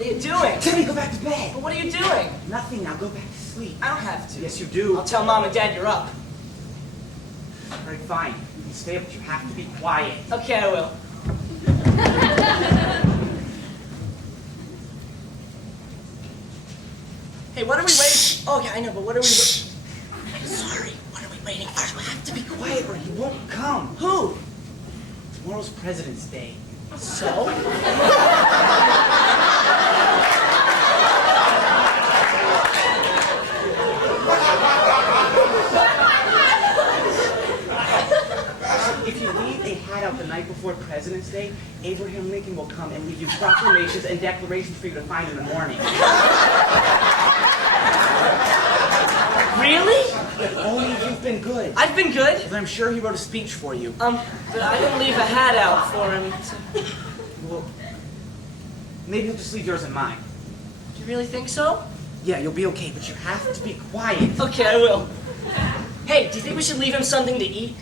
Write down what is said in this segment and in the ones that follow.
What are you doing? Timmy, go back to bed. But what are you doing? Nothing, now go back to sleep. I don't have to. Yes, you do. I'll tell Mom and Dad you're up. All right, fine. You can stay up, but you have to be quiet. Okay, I will. Hey, what are we waiting? Oh, yeah, I know, but what are we waiting? I'm sorry. What are we waiting for? You have to be quiet or he won't come. Who? Tomorrow's President's Day. So? If you leave a hat out the night before President's Day, Abraham Lincoln will come and leave you proclamations and declarations for you to find in the morning. Really? If only if you've been good. I've been good. But I'm sure he wrote a speech for you. But I didn't leave a hat out for him. Well, maybe he'll just leave yours and mine. Do you really think so? Yeah, you'll be okay, but you have to be quiet. Okay, I will. Hey, do you think we should leave him something to eat?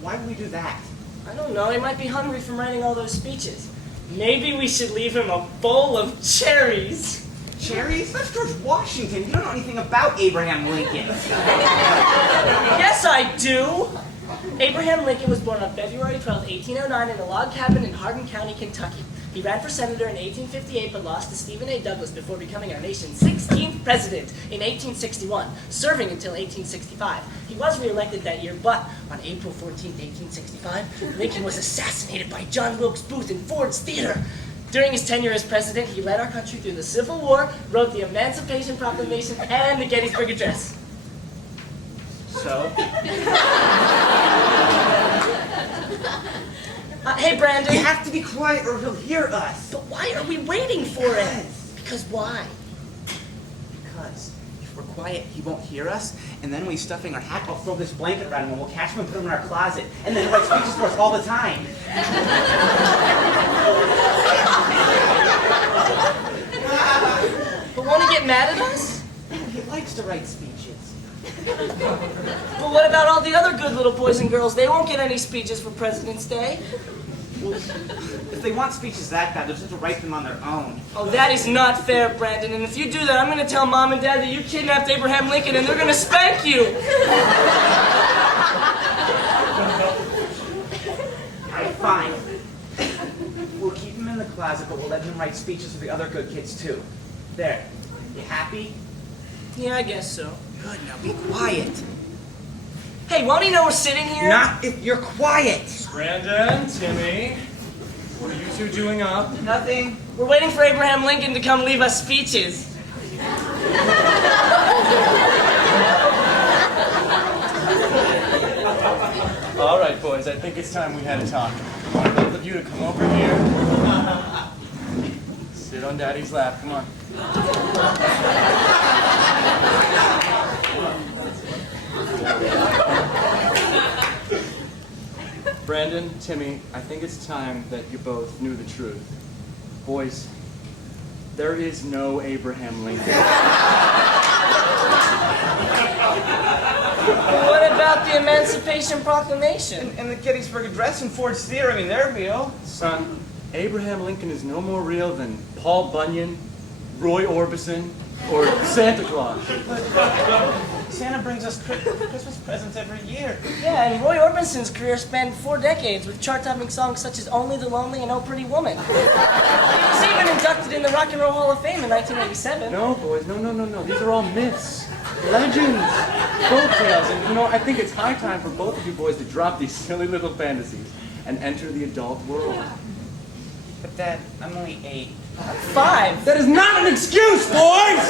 Why would we do that? I don't know. He might be hungry from writing all those speeches. Maybe we should leave him a bowl of cherries. Cherries? That's George Washington. You don't know anything about Abraham Lincoln. Yes, I do. Abraham Lincoln was born on February 12, 1809 in a log cabin in Hardin County, Kentucky. He ran for senator in 1858 but lost to Stephen A. Douglas before becoming our nation's 16th president in 1861, serving until 1865. He was reelected that year, but on April 14, 1865, Lincoln was assassinated by John Wilkes Booth in Ford's Theater. During his tenure as president, he led our country through the Civil War, wrote the Emancipation Proclamation, and the Gettysburg Address. So? Hey, Brandon. You have to be quiet or he'll hear us. But why are we waiting for it? Because why? Because if we're quiet, he won't hear us, and then when he's stuffing our hat, I'll throw this blanket around him and we'll catch him and put him in our closet, and then he'll write speeches for us all the time. But won't he get mad at us? He likes to write speeches. But what about all the other good little boys and girls? They won't get any speeches for President's Day. Well, if they want speeches that bad, they'll just have to write them on their own. Oh, that is not fair, Brandon. And if you do that, I'm going to tell Mom and Dad that you kidnapped Abraham Lincoln, and they're going to spank you. All right, fine. We'll keep him in the closet, but we'll let him write speeches for the other good kids, too. There. You happy? Yeah, I guess so. Good, now be quiet. Hey, won't he know we're sitting here? Not if you're quiet. Brandon, Timmy, what are you two doing up? Nothing. We're waiting for Abraham Lincoln to come leave us speeches. All right, boys, I think it's time we had a talk. I want both of you to come over here. Sit on Daddy's lap, come on. Brandon, Timmy, I think it's time that you both knew the truth. Boys, there is no Abraham Lincoln. What about the Emancipation Proclamation? And the Gettysburg Address and Ford's Theater, I mean, they're real. Son, Abraham Lincoln is no more real than Paul Bunyan, Roy Orbison, or Santa Claus. Santa brings us Christmas presents every year. Yeah, and Roy Orbison's career spanned 4 decades with chart-topping songs such as Only the Lonely and Oh Pretty Woman. He was even inducted in the Rock and Roll Hall of Fame in 1987. No, boys, no. These are all myths, legends, folk tales, and you know, I think it's high time for both of you boys to drop these silly little fantasies and enter the adult world. But Dad, I'm only 8. 5. That is not an excuse, boys!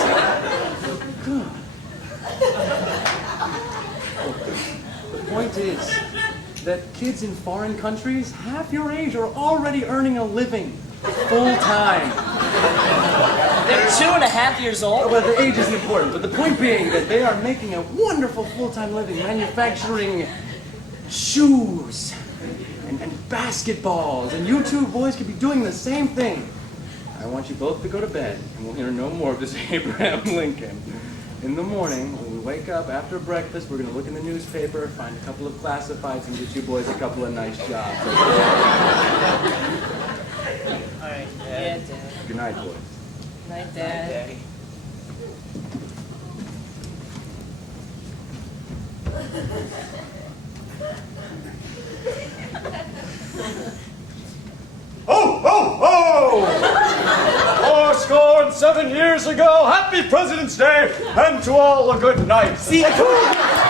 The point is that kids in foreign countries, half your age, are already earning a living full time. They're 2.5 years old. Well, the age isn't important, but the point being that they are making a wonderful full-time living manufacturing shoes and basketballs, and you two boys could be doing the same thing. I want you both to go to bed, and we'll hear no more of this Abraham Lincoln. In the morning, when we wake up after breakfast, we're going to look in the newspaper, find a couple of classifieds, and get you boys a couple of nice jobs. All right, Dad. Yeah, Dad. Good night, boys. Night, Dad. Daddy. Ho, ho, ho! 407 years ago, happy President's Day, and to all a good night. See, I told you.